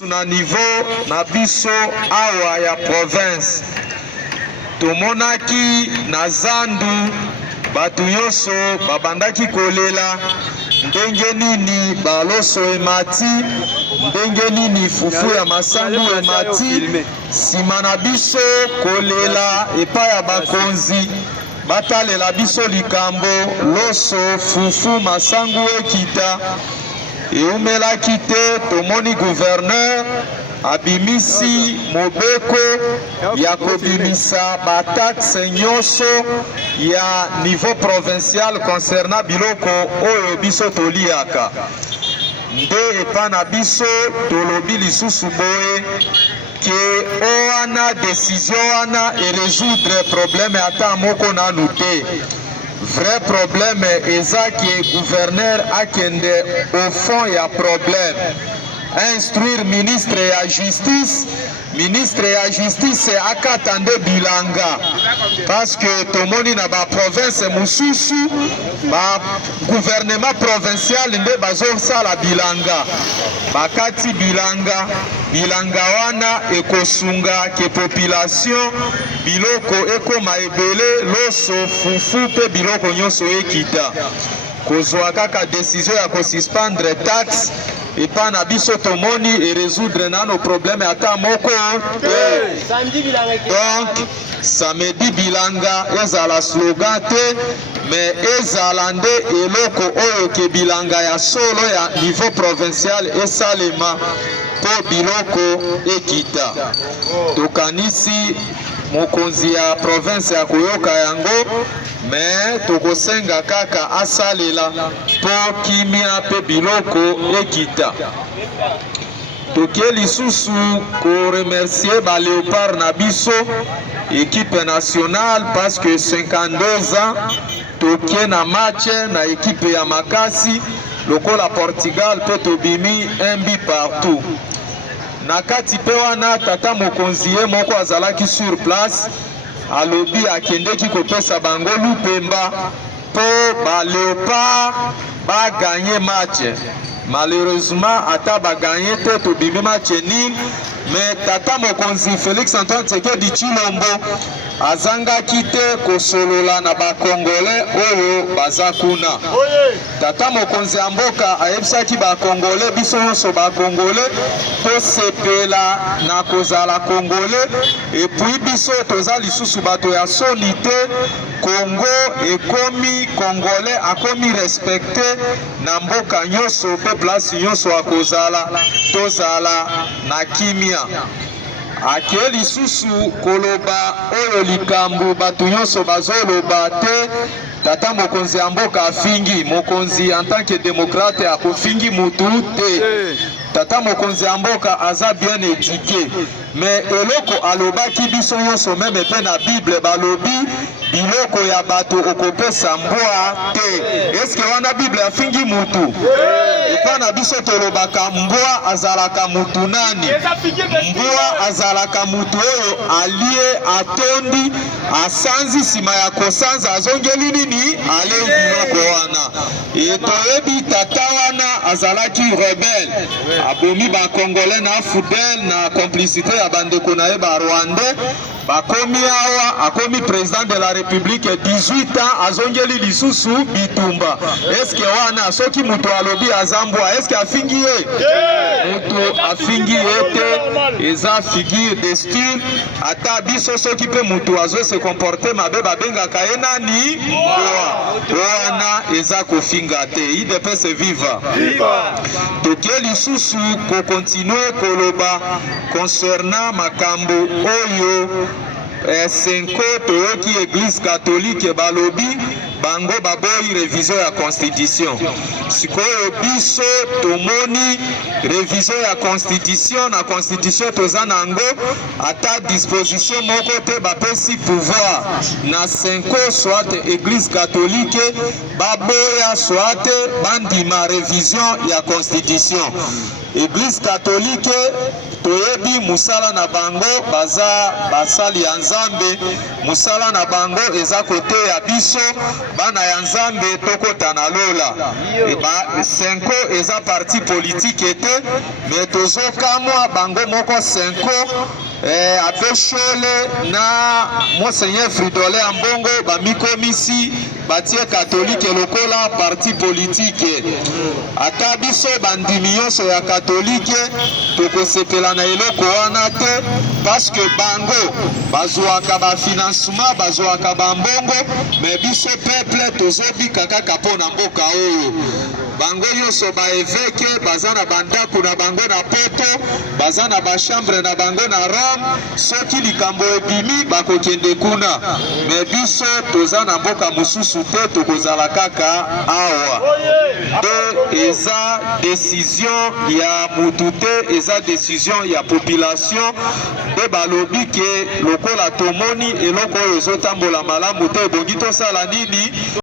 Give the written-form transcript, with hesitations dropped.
na niveau na biso awa ya province tomonaki na zandu batu nyonso babandaki kolela ndenge nini baloso emati, ndenge nini fufu ya masangu emati, sima na biso kolela epai ya bakonzi batalela biso likambo loso fufu masangu ekita eumelaki te. Tomoni gouverneur abimisi mobeko ya kobimisa bataxe nyonso ya niveau provincial concernant biloko oyo biso toliaka. Nde epa na biso tolobi lisusu boye ke owana décision wana eresoudre problème ata moko nanu te. Vrai problème eza ke gouverneur akende au fond ya problème, instruire ministre ya justice, ministre ya justice akatande bilanga, parce que tomoni na ba province mususu ba gouvernement provincial nde bazosala bilanga, bakati bilanga wana ekosunga ke population biloko ekoma ebele loso fufu pe biloko nyonso ekita. Kozwa kaka décision ya kosuspendre taxe epa na biso tomoni eresoudre nano problème ata moko. Donc samedi bilanga ezala slogan te, mais ezala nde eloko oyo ke bilanga ya solo ya niveau provincial esalema po biloko ekita. Tokanisi mokonzi ya province ya koyoka yango, mais tokosenga kaka asalela po kimia pe biloko ekita. Toke lisusu ko remercier ba Léopard na biso équipe nationale parce que 52 ans toke na match na équipe ya makasi lokola Portugal pe tobimi un but partout. Na kati pe wana tata mokonzi ye moko azalaki sur place alobi akendeki kopesa bango lupemba po ba Léopard ba gagner match. Malheureusement ata ba gagner te tobimi match nul, mais tata mokonzi Félix Antoine Tshisekedi Tshilombo azangaki te kosolola na bakongole oyo baza kuna. Tata mokonzi ya mboka ayebisaki bakongole biso nyonso bakongole tosepela na kozala kongole, epuis biso toza lisusu bato ya soni te. Congo ekomi kongole akomi respecte na mboka nyonso pe place nyonso akozala tozala na kimia. Ake lisusu koloba oyo likambo bato nyonso bazoloba te. Tata mokonzi ya mboka afingi, mokonzi en tant que démocrate akofingi mutu te. Tata mokonzi ya mboka aza bien éduqué, mais eloko alobaki biso nyonso meme pe na Bible balobi biloko ya bato okopesa mbwa te. Eske wana Bible afingi mutu? Epa na biso tolobaka mbwa azalaka mutu nani? Mbwa azalaka mutu oyo alie atondi asanzi sima ya kosanza azongeli nini ale biloko wana. Etoyebi tata wana azalaki rebelle, abomi ba Congolais na fidèle na complicité ya bandeko na ye ba Rwandais. Bakomi awa akomi président de la République 18 ans azongeli lisusu bitumba. Eske wana soki mutu alobi azambwa eske afingi ye? Mutu afingi ete eza figure de style. Ata biso soki pe mutu azo se comporter mabe babengaka ye nani? Mbwa. Wana eza kofinga te. IDPS viva. Toke lisusu ko continuer koloba concernant makambo oyo Senko toyoki Église catholique balobi bango baboyi révision ya constitution. Sikoyo biso tomoni révision ya constitution, na constitution toza nango ata disposition moko te bapesi pouvoir na Senko soit Église catholique baboya soit bandima révision ya constitution. Église catholique toyebi musala na bango baza basali ya Nzambe, musala na bango eza kote ya biso bana ya Nzambe tokota na lola. Eba Senko eza parti politique ete me tozokamwa bango moko Senko Abbé Chole na Monseigneur Fridolin Ambongo bamikomisi batie catholique lokola parti politique. Ata biso bandimi nyonso ya catholique tokosepela na eloko wana te parce que bango bazwaka ba financement bazwaka bambongo mais biso peuple tozobika kaka mpona mboka oyo. Bango nyonso ba évêque baza na bandako na bango na poto, baza na ba chambre na bango na Rome, soki likambo ebimi bakokende kuna. Mais biso toza na mboka mosusu te tokozala kaka awa. De eza décision ya mutu te, eza décision ya population de balobi ke lokola tomoni eloko oyo ezotambola malamu te ebongi tosala nini.